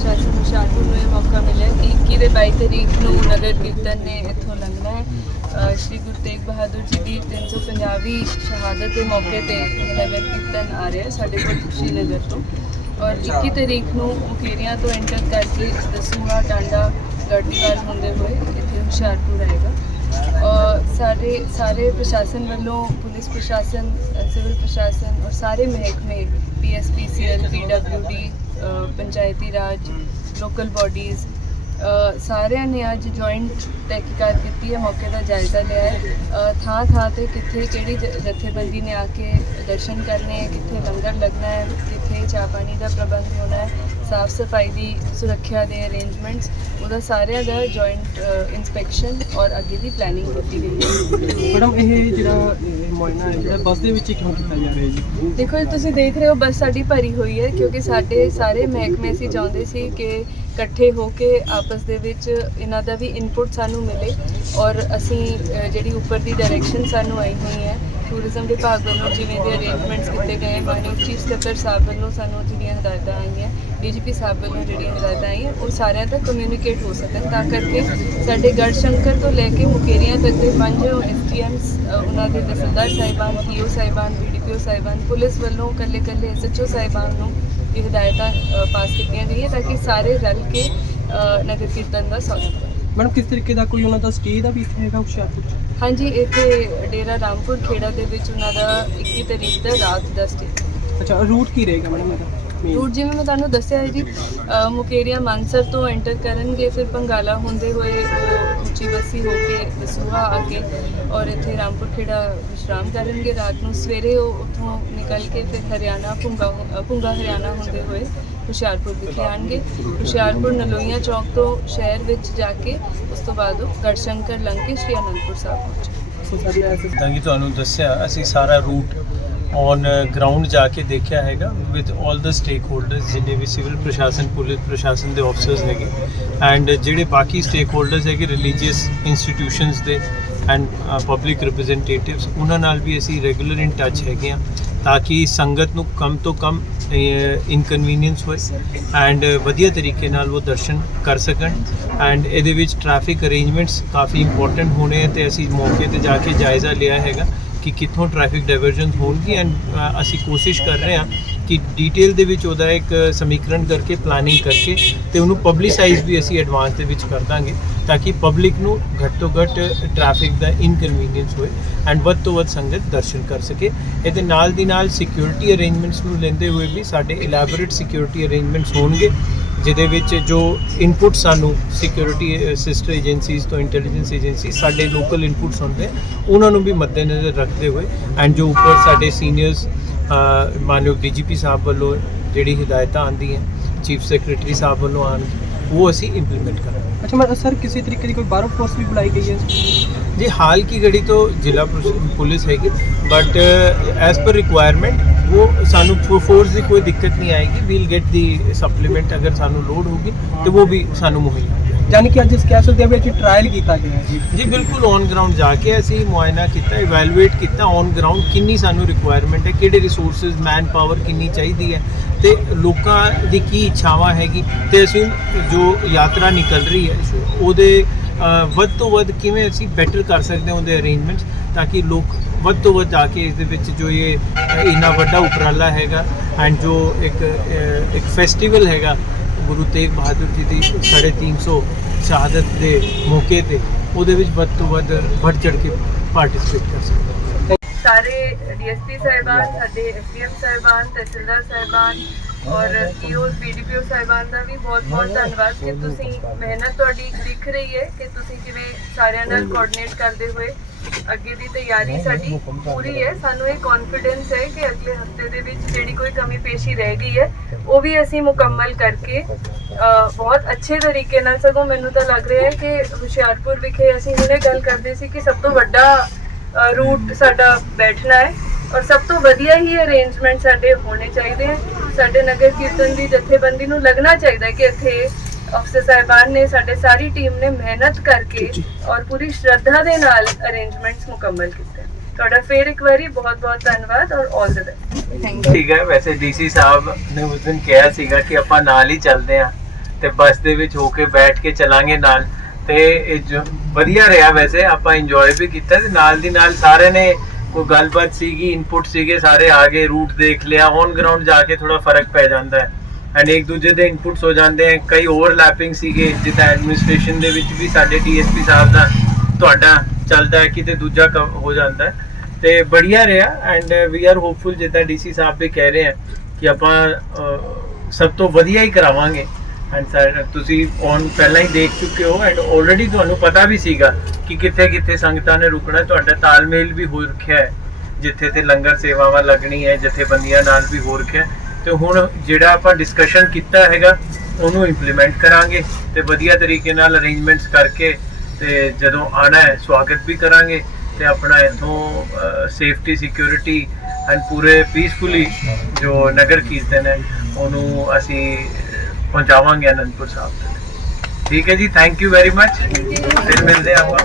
ਪ੍ਰਸ਼ਾਸਨ ਹੁਸ਼ਿਆਰਪੁਰ ਨੂੰ ਇਹ ਮੌਕਾ ਮਿਲਿਆ ਕਿ 21 ਦੇ 22 ਤਰੀਕ ਨੂੰ ਨਗਰ ਕੀਰਤਨ ਨੇ ਇੱਥੋਂ ਲੰਘਣਾ ਹੈ। ਸ਼੍ਰੀ ਗੁਰੂ ਤੇਗ ਬਹਾਦਰ ਜੀ ਦੀ 350ਵੀਂ ਸ਼ਹਾਦਤ ਦੇ ਮੌਕੇ ਤੇ ਇਹ ਨਗਰ ਕੀਰਤਨ ਆ ਰਿਹਾ ਹੈ ਸਾਡੇ ਕੋਲ ਸ਼੍ਰੀਨਗਰ ਤੋਂ। ਔਰ 21 ਤਰੀਕ ਨੂੰ ਮੁਕੇਰੀਆਂ ਤੋਂ ਐਂਟਰ ਕਰਕੇ ਦਸੂਹਾ ਟਾਂਡਾ ਗੜਦੀਵਾਲ ਹੁੰਦੇ ਹੋਏ ਇੱਥੇ ਹੁਸ਼ਿਆਰਪੁਰ ਆਏਗਾ। ਔਰ ਸਾਰੇ ਸਾਰੇ ਪ੍ਰਸ਼ਾਸਨ ਵੱਲੋਂ ਪੁਲਿਸ ਪ੍ਰਸ਼ਾਸਨ ਸਿਵਲ ਪ੍ਰਸ਼ਾਸਨ ਔਰ ਸਾਰੇ ਮਹਿਕਮੇ ਪੀਐਸਪੀਸੀਐਲ ਪੀਡਬਲਿਊਡੀ ਪੰਚਾਇਤੀ ਰਾਜ ਲੋਕਲ ਬਾਡੀਜ਼ ਸਾਰਿਆਂ ਨੇ ਅੱਜ ਜੁਆਇੰਟ ਤਹਿਕੀਕਾਤ ਕੀਤੀ ਹੈ, ਮੌਕੇ ਦਾ ਜਾਇਜ਼ਾ ਲਿਆ ਹੈ। ਥਾਂ ਥਾਂ ਤੇ ਕਿੱਥੇ ਕਿਹੜੀ ਜਥੇਬੰਦੀ ਨੇ ਆ ਕੇ ਦਰਸ਼ਨ ਕਰਨੇ ਹੈ, ਕਿੱਥੇ ਲੰਗਰ ਲੱਗਣਾ ਹੈ, ਕਿੱਥੇ ਚਾਹ ਪਾਣੀ ਦਾ ਪ੍ਰਬੰਧ ਹੋਣਾ ਹੈ ਸਾਫ਼ ਸਫ਼ਾਈ ਦੀ ਸੁਰੱਖਿਆ ਦੇ ਅਰੇਂਜਮੈਂਟਸ ਉਹਦਾ ਸਾਰਿਆਂ ਦਾ ਜੁਆਇੰਟ ਇਨਸਪੈਕਸ਼ਨ ਔਰ ਅੱਗੇ ਦੀ ਪਲੈਨਿੰਗ ਕੀਤੀ ਗਈ ਹੈ। ਮੈਡਮ ਇਹ ਜਿਹੜਾ ਮੁਆਇਨਾ ਹੈ ਜਿਹੜਾ ਬੱਸ ਦੇ ਵਿੱਚ ਕਿਉਂ ਕੀਤਾ ਜਾ ਰਿਹਾ ਹੈ ਜੀ? ਦੇਖੋ ਜੀ ਤੁਸੀਂ ਦੇਖ ਰਹੇ ਹੋ ਬੱਸ ਸਾਡੀ ਭਰੀ ਹੋਈ ਹੈ ਕਿਉਂਕਿ ਸਾਡੇ ਸਾਰੇ ਮਹਿਕਮੇ ਅਸੀਂ ਚਾਹੁੰਦੇ ਸੀ ਕਿ ਇਕੱਠੇ ਹੋ ਕੇ ਆਪਸ ਦੇ ਵਿੱਚ ਇਹਨਾਂ ਦਾ ਵੀ ਇਨਪੁਟ ਸਾਨੂੰ ਮਿਲੇ ਔਰ ਅਸੀਂ ਜਿਹੜੀ ਉੱਪਰ ਦੀ ਡਾਇਰੈਕਸ਼ਨ ਸਾਨੂੰ ਆਈ ਹੋਈ ਹੈ ਟੂਰਿਜ਼ਮ ਵਿਭਾਗ ਵੱਲੋਂ ਜਿਵੇਂ ਦੇ ਅਰੇਂਜਮੈਂਟਸ ਕੀਤੇ ਗਏ ਮਾਨਯੋਗ ਚੀਫ ਸਕੱਤਰ ਸਾਹਿਬ ਵੱਲੋਂ ਸਾਨੂੰ ਜਿਹੜੀਆਂ ਹਦਾਇਤਾਂ ਆਈਆਂ, ਡੀਜੀਪੀ ਸਾਹਿਬ ਵੱਲੋਂ ਜਿਹੜੀਆਂ ਹਦਾਇਤਾਂ ਆਈਆਂ, ਉਹ ਸਾਰਿਆਂ ਤੱਕ ਕਮਿਊਨੀਕੇਟ ਹੋ ਸਕਣ। ਤਾਂ ਕਰਕੇ ਸਾਡੇ ਗੜ ਸ਼ੰਕਰ ਤੋਂ ਲੈ ਕੇ ਮੁਕੇਰੀਆਂ ਤੱਕ ਦੇ ਪੰਜ ਐਸਟੀਐਮਸ ਉਹਨਾਂ ਦੇ ਤਹਿਸੀਲਦਾਰ ਸਾਹਿਬਾਨ ਪੀਓ ਸਾਹਿਬਾਨ ਬੀਡੀਪੀਓ ਸਾਹਿਬਾਨ, ਪੁਲਿਸ ਵੱਲੋਂ ਕੱਲੇ ਕੱਲੇ ਐਸਐਚਓ ਸਾਹਿਬਾਨ ਨੂੰ ਇਹ ਹਦਾਇਤਾਂ ਪਾਸ ਕੀਤੀਆਂ ਗਈਆਂ ਤਾਂ ਕਿ ਸਾਰੇ ਰਲ ਕੇ ਨਗਰ ਕੀਰਤਨ ਦਾ ਸਵਾਗਤ ਕਰਨ ਮੈਡਮ ਕਿਸ ਤਰੀਕੇ ਦਾ ਕੋਈ ਉਹਨਾਂ ਦਾ ਸਟੇ ਦਾ ਵੀ ਇੱਥੇ ਹੈਗਾ ਹੁਸ਼ਿਆਰਪੁਰ ਹਾਂਜੀ, ਇੱਥੇ ਡੇਰਾ ਰਾਮਪੁਰ ਖੇੜਾ ਦੇ ਵਿੱਚ ਉਹਨਾਂ ਦਾ 21 ਤਰੀਕ ਦਾ ਰਾਤ ਦਾ ਸਟੇ ਅੱਛਾ ਰੂਟ ਕੀ ਰਹੇਗਾ ਮੈਡਮ ਇਹਦਾ? ਰੂਟ ਜਿਵੇਂ ਮੈਂ ਤੁਹਾਨੂੰ ਦੱਸਿਆ ਹੈ ਜੀ ਮੁਕੇਰੀਆਂ ਮਾਨਸਰ ਤੋਂ ਐਂਟਰ ਕਰਨਗੇ ਫਿਰ ਪੰਗਾਲਾ ਹੁੰਦੇ ਹੋਏ ਉਹ ਉੱਚੀ ਬੱਸੀ ਹੋ ਕੇ ਦਸੂਹਾ ਆ ਕੇ ਔਰ ਇੱਥੇ ਰਾਮਪੁਰ ਖੇੜਾ ਵਿਸ਼ਰਾਮ ਕਰਨਗੇ ਰਾਤ ਨੂੰ। ਸਵੇਰੇ ਉਹ ਉੱਥੋਂ ਨਿਕਲ ਕੇ ਫਿਰ ਹਰਿਆਣਾ ਭੁੰਗਾ ਅ, ਭੁੰਗਾ ਹਰਿਆਣਾ ਹੁੰਦੇ ਹੋਏ ਹੁਸ਼ਿਆਰਪੁਰ ਵਿਖੇ ਆਣਗੇ। ਹੁਸ਼ਿਆਰਪੁਰ ਨਲੋਈਆਂ ਚੌਕ ਤੋਂ ਸ਼ਹਿਰ ਵਿੱਚ ਜਾ ਕੇ ਉਸ ਤੋਂ ਬਾਅਦ ਉਹ ਗੜਸ਼ੰਕਰ ਲੰਘ ਕੇ ਸ਼੍ਰੀ ਅਨੰਦਪੁਰ ਸਾਹਿਬ ਪਹੁੰਚੇ ਸੋ ਸਾਡੀ ਐਸ ਤੁਹਾਨੂੰ ਦੱਸਿਆ ਅਸੀਂ ਸਾਰਾ ਰੂਟ ਔਨ ਗਰਾਊਂਡ ਜਾ ਕੇ ਦੇਖਿਆ ਹੈਗਾ ਵਿਦ 올 ਦ ਸਟੇਕ ਹੋਲਡਰਸ ਜਿੰਨੇ ਵੀ ਸਿਵਲ ਪ੍ਰਸ਼ਾਸਨ ਪੁਲਿਸ ਪ੍ਰਸ਼ਾਸਨ ਦੇ ਆਫਸਰਸ ਹੈਗੇ ਐਂਡ ਜਿਹੜੇ ਬਾਕੀ ਸਟੇਕ ਹੋਲਡਰਸ ਹੈਗੇ ਰਿਲੀਜੀਅਸ ਇੰਸਟੀਟਿਊਸ਼ਨਸ ਦੇ ਐਂਡ ਪਬਲਿਕ ਰਿਪਰੈਜ਼ੈਂਟੇਟਿਵਸ ਉਹਨਾਂ ਨਾਲ ਵੀ ਅਸੀਂ ਰੈਗੂਲਰ ਇਨ ਟੱਚ ਹੈਗੇ ਆ ਤਾਂ ਕਿ ਸੰਗਤ ਨੂੰ ਕਮ ਤੋਂ ਕਮ ਇਨਕਨਵੀਨੀਅੰਸ ਹੋਏ ਐਂਡ ਵਧੀਆ ਤਰੀਕੇ ਨਾਲ ਉਹ ਦਰਸ਼ਨ ਕਰ ਸਕਣ ਐਂਡ ਇਹਦੇ ਵਿੱਚ ਟ੍ਰੈਫਿਕ ਅਰੇਂਜਮੈਂਟਸ ਕਾਫੀ ਇੰਪੋਰਟੈਂਟ ਹੋਣੇ ਆ ਤੇ ਅਸੀਂ ਮੌਕੇ ਤੇ ਜਾ ਕੇ ਜਾਇਜ਼ਾ ਲਿਆ ਹੈਗਾ ਕਿ ਕਿੱਥੋਂ ਟ੍ਰੈਫਿਕ ਡਾਇਵਰਜਨ ਹੋਣਗੀ ਐਂਡ ਅਸੀਂ ਕੋਸ਼ਿਸ਼ ਕਰ ਰਹੇ ਹਾਂ ਕਿ ਡੀਟੇਲ ਦੇ ਵਿੱਚ ਉਹਦਾ ਇੱਕ ਸਮੀਕਰਨ ਕਰਕੇ ਪਲਾਨਿੰਗ ਕਰਕੇ ਤੇ ਉਹਨੂੰ ਪਬਲਿਸਾਈਜ਼ ਵੀ ਅਸੀਂ ਐਡਵਾਂਸ ਦੇ ਵਿੱਚ ਕਰ ਦਾਂਗੇ ਤਾਂ ਕਿ ਪਬਲਿਕ ਨੂੰ ਘੱਟ ਤੋਂ ਘੱਟ ਟ੍ਰੈਫਿਕ ਦਾ ਇਨਕਨਵੀਨੀਅੰਸ ਹੋਏ ਐਂਡ ਵੱਧ ਤੋਂ ਵੱਧ ਸੰਗਤ ਦਰਸ਼ਨ ਕਰ ਸਕੇ। ਇਹਦੇ ਨਾਲ ਦੀ ਨਾਲ ਸਿਕਿਉਰਿਟੀ ਅਰੇਂਜਮੈਂਟਸ ਨੂੰ ਲੈਂਦੇ ਹੋਏ ਵੀ ਸਾਡੇ ਇਲੈਬੋਰੇਟ ਸਿਕਿਉਰਿਟੀ ਅਰੇਂਜਮੈਂਟਸ ਹੋਣਗੇ। ਜਿਹਦੇ ਵਿੱਚ ਜੋ ਇਨਪੁਟ ਸਾਨੂੰ ਸਿਕਿਉਰਿਟੀ ਸਿਸਟਰ ਏਜੰਸੀਜ਼ ਤੋਂ ਇੰਟੈਲੀਜੈਂਸ ਏਜੰਸੀ ਸਾਡੇ ਲੋਕਲ ਇਨਪੁਟਸ ਹੁੰਦੇ ਉਹਨਾਂ ਨੂੰ ਵੀ ਮੱਦੇਨਜ਼ਰ ਰੱਖਦੇ ਹੋਏ ਐਂਡ ਜੋ ਉੱਪਰ ਸਾਡੇ ਸੀਨੀਅਰਸ ਮਾਨਯੋਗ ਡੀਜੀਪੀ ਸਾਹਿਬ ਵੱਲੋਂ ਜਿਹੜੀ ਹਦਾਇਤਾਂ ਆਉਂਦੀਆਂ ਚੀਫ ਸੈਕਟਰੀ ਸਾਹਿਬ ਵੱਲੋਂ ਆਉਣ ਉਹ ਅਸੀਂ ਇੰਪਲੀਮੈਂਟ ਕਰਾਂਗੇ। ਅੱਛਾ ਮੈਂ ਸਰ ਕਿਸੇ ਤਰੀਕੇ ਦੀ ਕੋਈ ਬਾਹਰੋਂ ਫੋਰਸ ਵੀ ਬੁਲਾਈ ਗਈ ਹੈ? ਜੀ ਹਾਲ ਕੀ ਘੜੀ ਤੋਂ ਜ਼ਿਲ੍ਹਾ ਪੁਲਿਸ ਹੈਗੀ ਬਟ ਐਸ ਪਰ ਰਿਕੁਆਇਰਮੈਂਟ ਉਹ ਸਾਨੂੰ ਫੋਰਸ ਦੀ ਕੋਈ ਦਿੱਕਤ ਨਹੀਂ ਆਏਗੀ ਵੀਲ ਗੈਟ ਦੀ ਸਪਲੀਮੈਂਟ ਅਗਰ ਸਾਨੂੰ ਲੋਡ ਹੋਗੀ ਤੇ ਉਹ ਵੀ ਸਾਨੂੰ ਮੁਹੱਈਆ ਯਾਨੀ ਕਿ ਅੱਜ ਇਸ ਕਹਿ ਸਕਦੇ ਹਾਂ ਵੀ ਅੱਜ ਟ੍ਰਾਇਲ ਕੀਤਾ ਗਿਆ ਹੈ ਜੀ ਜੀ ਬਿਲਕੁਲ ਔਨ ਗਰਾਊਂਡ ਜਾ ਕੇ ਅਸੀਂ ਮੁਆਇਨਾ ਕੀਤਾ ਇਵੈਲੂਏਟ ਕੀਤਾ ਔਨ ਗਰਾਊਂਡ ਕਿੰਨੀ ਸਾਨੂੰ ਰਿਕੁਆਇਰਮੈਂਟ ਹੈ ਕਿਹੜੇ ਰਿਸੋਰਸਸ ਮੈਨ ਪਾਵਰ ਕਿੰਨੀ ਚਾਹੀਦੀ ਹੈ ਤੇ ਲੋਕਾਂ ਦੀ ਕੀ ਇੱਛਾਵਾਂ ਹੈਗੀ ਤੇ ਅਸੀਂ ਜੋ ਯਾਤਰਾ ਨਿਕਲ ਰਹੀ ਹੈ ਉਹਦੇ ਵੱਧ ਤੋਂ ਵੱਧ ਕਿਵੇਂ ਅਸੀਂ ਬੈਟਰ ਕਰ ਸਕਦੇ ਹਾਂ ਉਹਦੇ ਅਰੇਂਜਮੈਂਟਸ ਤਾਂ ਕਿ ਲੋਕ ਵੱਧ ਤੋਂ ਵੱਧ ਆ ਕੇ ਇਸ ਦੇ ਵਿੱਚ ਜੋ ਇਹ ਇੰਨਾ ਵੱਡਾ ਉਪਰਾਲਾ ਹੈਗਾ ਐਂਡ ਜੋ ਇੱਕ ਇੱਕ ਫੈਸਟੀਵਲ ਹੈਗਾ ਗੁਰੂ ਤੇਗ ਬਹਾਦਰ ਜੀ ਦੀ 350 ਸ਼ਹਾਦਤ ਦੇ ਮੌਕੇ ਤੇ ਉਹਦੇ ਵਿੱਚ ਵੱਧ ਤੋਂ ਵੱਧ ਵੱਧ ਚੜ ਕੇ ਪਾਰਟਿਸਿਪੇਟ ਕਰ ਸਕਦੇ ਸਾਰੇ ਡੀਐਸਪੀ ਸਾਹਿਬਾਨ ਸਾਡੇ ਐਸਡੀਐਮ ਸਾਹਿਬਾਨ ਤਹਿਸੀਲਦਾਰ ਸਾਹਿਬਾਨ ਔਰ ਪੀਓਸ ਬੀਡੀਪੀਓ ਸਾਹਿਬਾਨ ਦਾ ਵੀ ਬਹੁਤ ਬਹੁਤ ਧੰਨਵਾਦ ਕਿ ਤੁਸੀਂ ਮਿਹਨਤ ਤੁਹਾਡੀ ਦਿਖ ਰਹੀ ਹੈ ਕਿ ਤੁਸੀਂ ਕਿਵੇਂ ਸਾਰਿਆਂ ਨਾਲ ਕੋਆਰਡੀਨੇਟ ਕਰਦੇ ਹੋਏ ਅੱਗੇ ਦੀ ਤਿਆਰੀ ਸਾਡੀ ਪੂਰੀ ਹੈ ਸਾਨੂੰ ਇਹ ਕੌਨਫੀਡੈਂਸ ਹੈ ਕਿ ਅਗਲੇ ਹਫ਼ਤੇ ਦੇ ਵਿੱਚ ਜਿਹੜੀ ਕੋਈ ਕਮੀ ਪੇਸ਼ੀ ਰਹਿ ਗਈ ਹੈ ਉਹ ਵੀ ਅਸੀਂ ਮੁਕੰਮਲ ਕਰਕੇ ਬਹੁਤ ਅੱਛੇ ਤਰੀਕੇ ਨਾਲ ਸਗੋਂ ਮੈਨੂੰ ਤਾਂ ਲੱਗ ਰਿਹਾ ਹੈ ਕਿ ਹੁਸ਼ਿਆਰਪੁਰ ਵਿਖੇ ਅਸੀਂ ਹੁਣੇ ਗੱਲ ਕਰਦੇ ਸੀ ਕਿ ਸਭ ਤੋਂ ਵੱਡਾ ਰੂਟ ਸਾਡਾ ਬੈਠਣਾ ਹੈ ਔਰ ਸਭ ਤੋਂ ਵਧੀਆ ਹੀ ਅਰੇਂਜਮੈਂਟ ਸਾਡੇ ਹੋਣੇ ਚਾਹੀਦੇ ਹੈ ਸਾਡੇ ਨਗਰ ਕੀਰਤਨ ਦੀ ਜਥੇਬੰਦੀ ਨੂੰ ਲੱਗਣਾ ਚਾਹੀਦਾ ਹੈ ਕਿ ਇੱਥੇ ਅਫਸਰ ਸਾਹਿਬਾਨ ਨੇ ਸਾਡੇ ਸਾਰੀ ਟੀਮ ਨੇ ਮਿਹਨਤ ਕਰਕੇ ਔਰ ਪੂਰੀ ਸ਼ਰਧਾ ਦੇ ਨਾਲ ਅਰੇਂਜਮੈਂਟਸ ਮੁਕੰਮਲ ਕੀਤੇ। ਤੁਹਾਡਾ ਫੇਰ ਇੱਕ ਵਾਰੀ ਬਹੁਤ ਬਹੁਤ ਧੰਨਵਾਦ ਔਰ ਆਲ ਦ ਬੈਸਟ ਠੀਕ ਹੈ ਵੈਸੇ ਡੀਸੀ ਸਾਹਿਬ ਨੇ ਉਸ ਦਿਨ ਕਿਹਾ ਸੀਗਾ ਕਿ ਆਪਾਂ ਨਾਲ ਹੀ ਚੱਲਦੇ ਆ ਤੇ ਬੱਸ ਦੇ ਵਿੱਚ ਹੋ ਕੇ ਬੈਠ ਕੇ ਚਲਾਂਗੇ ਨਾਲ। ਤੇ ਇਹ ਜੋ- ਵਧੀਆ ਰਿਹਾ ਵੈਸੇ, ਆਪਾਂ ਇੰਜੋਏ ਵੀ ਕੀਤਾ ਤੇ ਨਾਲ ਦੀ ਨਾਲ ਸਾਰੇ ਨੇ ਕੋਈ ਗੱਲਬਾਤ ਸੀਗੀ ਇਨਪੁਟ ਸੀਗੇ, ਸਾਰੇ ਆ ਗਏ ਰੂਟ ਦੇਖ ਲਿਆ ਔਨ ਗਰਾਊਂਡ ਜਾ ਕੇ ਥੋੜਾ ਫ਼ਰਕ ਪੈ ਜਾਂਦਾ ਹੈ। ਐਂਡ ਇੱਕ ਦੂਜੇ ਦੇ ਇਨਪੁਟਸ ਹੋ ਜਾਂਦੇ ਹੈ, ਕਈ ਓਵਰਲੈਪਿੰਗ ਸੀਗੇ, ਜਿੱਦਾਂ ਐਡਮਿਨਿਸਟ੍ਰੇਸ਼ਨ ਦੇ ਵਿੱਚ ਵੀ ਸਾਡੇ ਡੀਐਸਪੀ ਸਾਹਿਬ ਦਾ ਤੁਹਾਡਾ ਚੱਲਦਾ ਹੈ, ਕਿਤੇ ਦੂਜਾ ਕੰਮ ਹੋ ਜਾਂਦਾ ਹੈ। ਤੇ ਬੜੀਆ ਰਿਹਾ ਐਂਡ ਵੀ ਆਰ ਹੋਪਫੁਲ ਜਿੱਦਾਂ ਡੀਸੀ ਸਾਹਿਬ ਵੀ ਕਹਿ ਰਹੇ ਆ ਕਿ ਆਪਾਂ ਸਭ ਤੋਂ ਵਧੀਆ ਹੀ ਕਰਾਵਾਂਗੇ। ਐਂਡ ਸਰ ਤੁਸੀਂ ਔਨ ਪਹਿਲਾਂ ਹੀ ਦੇਖ ਚੁੱਕੇ ਹੋ ਐਂਡ ਆਲਰੇਡੀ ਤੁਹਾਨੂੰ ਪਤਾ ਵੀ ਸੀਗਾ ਕਿ ਕਿੱਥੇ ਕਿੱਥੇ ਸੰਗਤਾਂ ਨੇ ਰੁਕਣਾ, ਤੁਹਾਡਾ ਤਾਲਮੇਲ ਵੀ ਹੋ ਰੱਖਿਆ ਹੈ, ਜਿੱਥੇ ਤੇ ਲੰਗਰ ਸੇਵਾਵਾਂ ਲੱਗਣੀ ਹੈ, ਜਥੇਬੰਦੀਆਂ ਨਾਲ ਵੀ ਹੋ ਰੱਖਿਆ ਤੇ ਹੁਣ ਜਿਹੜਾ ਆਪਾਂ ਡਿਸਕਸ਼ਨ ਕੀਤਾ ਹੈਗਾ, ਉਹਨੂੰ ਇੰਪਲੀਮੈਂਟ ਕਰਾਂਗੇ ਤੇ ਵਧੀਆ ਤਰੀਕੇ ਨਾਲ ਅਰੇਂਜਮੈਂਟਸ ਕਰਕੇ ਤੇ ਜਦੋਂ ਆਣਾ ਹੈ, ਸਵਾਗਤ ਵੀ ਕਰਾਂਗੇ ਤੇ ਆਪਣਾ ਇਥੋਂ ਸੇਫਟੀ ਸਿਕਿਉਰਿਟੀ ਐਂਡ ਪੂਰੇ ਪੀਸਫੁਲੀ ਜੋ ਨਗਰ ਕੀਰਤਨ ਹੈ, ਉਹਨੂੰ ਅਸੀਂ ਪਹੁੰਚਾਵਾਂਗੇ ਅਨੰਦਪੁਰ ਸਾਹਿਬ ਤੱਕ। ਠੀਕ ਹੈ ਜੀ ਥੈਂਕ ਯੂ ਵੈਰੀ ਮਚ ਫਿਰ ਮਿਲਦੇ ਆਪਾਂ।